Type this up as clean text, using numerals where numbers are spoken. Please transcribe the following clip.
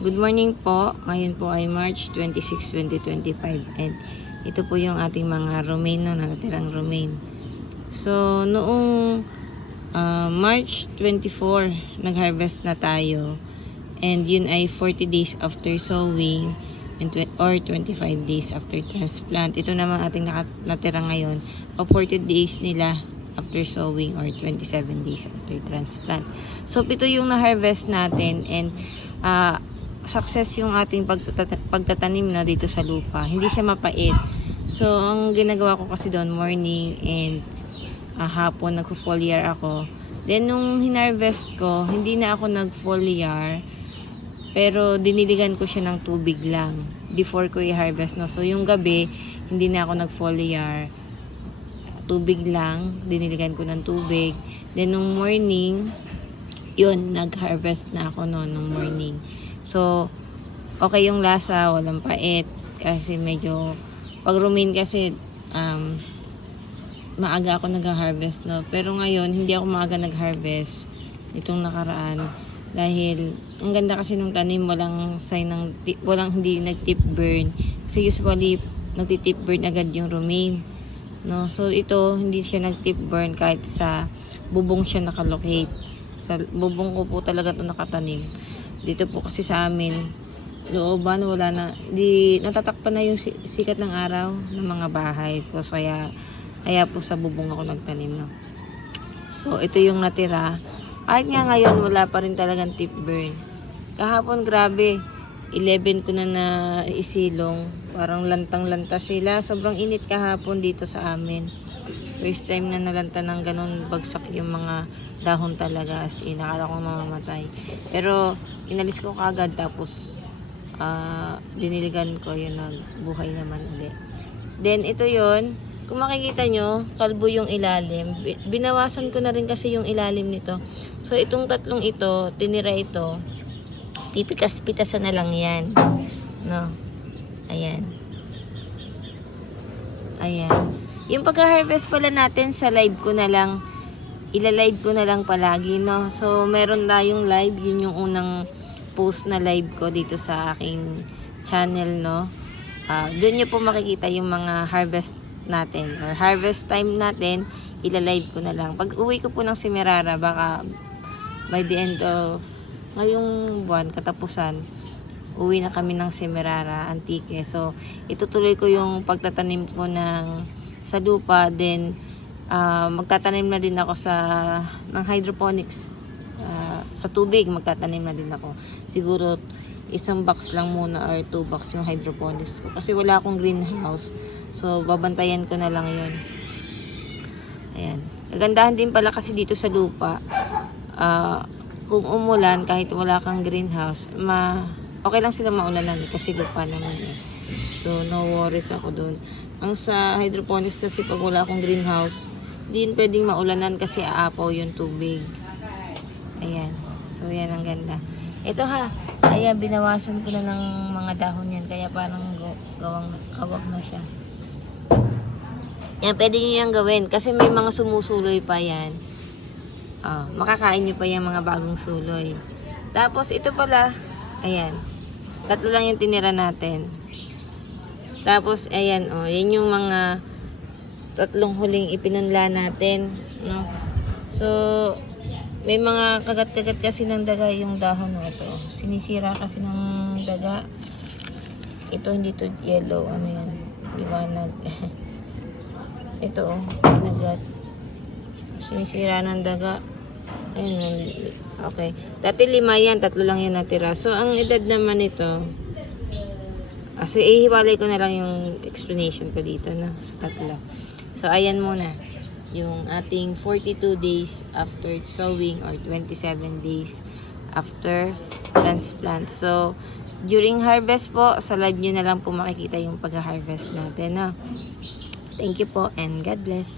Good morning po. Ngayon po ay March 26, 2025 and ito po yung ating mga romaine na natirang romaine. So, noong March 24, nag-harvest na tayo and yun ay 40 days after sowing and or 25 days after transplant. Ito naman ating natira ngayon o 40 days nila after sowing or 27 days after transplant. So, ito yung na-harvest natin and success yung ating pagtatanim na dito sa lupa. Hindi siya mapait. So, ang ginagawa ko kasi doon, morning and hapon, nagpo-foliar ako. Then, nung hinarvest ko, hindi na ako nag-foliar. Pero, diniligan ko siya ng tubig lang before ko i-harvest. No? So, yung gabi, hindi na ako nag-foliar. Tubig lang. Diniligan ko ng tubig. Then, nung morning, yun, nag-harvest na ako noon nung morning. So, okay yung lasa, walang pait. Kasi medyo, pag romaine kasi, maaga ako nag-harvest, no? Pero ngayon, hindi ako maaga nag-harvest itong nakaraan. Dahil, ang ganda kasi nung tanim, walang sign ng, hindi nag-tip burn. Kasi usually, nag-tip burn agad yung romaine. No? So, ito, hindi siya nag-tip burn kahit sa bubong siya nakalocate. Sa bubong ko po talaga ito nakatanim. Dito po kasi sa amin, looban, wala na, natatakpan na yung sikat ng araw ng mga bahay ko. So, kaya po sa bubong ako nagtanim. No? So, ito yung natira. Kahit nga ngayon, wala pa rin talagang tip burn. Kahapon, grabe, 11 ko na isilong. Parang lantang-lanta sila. Sobrang init kahapon dito sa amin. First time na nalanta ng ganun, bagsak yung mga dahon talaga, as in, nakala ko mamamatay. Pero, inalis ko kagad, tapos, diniligan ko, yun, nagbuhay naman ulit. Then, ito yun, kung makikita nyo, kalbo yung ilalim. Binawasan ko na rin kasi yung ilalim nito. So, itong tatlong ito, tinira ito, pipitas-pitasan na lang yan. No? Ayan. Ayan. Yung pag-harvest pala natin sa live ko na lang, ila-live ko na lang palagi, no? So, meron na yung live, yun yung unang post na live ko dito sa aking channel, no? Doon nyo po makikita yung mga harvest natin, or harvest time natin, ila-live ko na lang. Pag uwi ko po ng Semirara, baka by the end of ngayong buwan, katapusan, uwi na kami ng Semirara, Antique. So, itutuloy ko yung pagtatanim ko sa lupa, then magtatanim na din ako ng hydroponics. Sa tubig, magtatanim na din ako. Siguro, isang box lang muna or 2 box yung hydroponics ko. Kasi wala akong greenhouse. So, babantayan ko na lang yun. Ayan. Kagandahan din pala kasi dito sa lupa. Kung umulan, kahit wala kang greenhouse, okay lang sila maulanan kasi lupa naman eh. So, no worries ako dun. Ang sa hydroponics kasi pag wala akong greenhouse, hindi pwedeng maulanan kasi aapaw yung tubig. Ayan. So, yan ang ganda. Ito ha. Kaya binawasan ko na ng mga dahon yan. Kaya parang kawag na siya. Yan, pwede nyo yan gawin. Kasi may mga sumusuloy pa yan. Makakain nyo pa yung mga bagong suloy. Tapos, ito pala. Ayan. 3 lang yung tinira natin. Tapos, ayan, yan yung mga 3 huling ipinunla natin, no? So, may mga kagat-kagat kasi ng daga yung dahon na ito. Sinisira kasi ng daga. Ito, hindi to yellow, ano yan, liwanag. Ito, pinagat. Sinisira ng daga. Ayun, okay. Dati 5 yan, 3 lang yung natira. So, ang edad naman ito, so, ihiwalay ko na lang yung explanation ko dito, na sa 3. So, ayan muna. Yung ating 42 days after sowing or 27 days after transplant. So, during harvest po, sa live nyo na lang po makikita yung pag-harvest natin. No? Thank you po and God bless.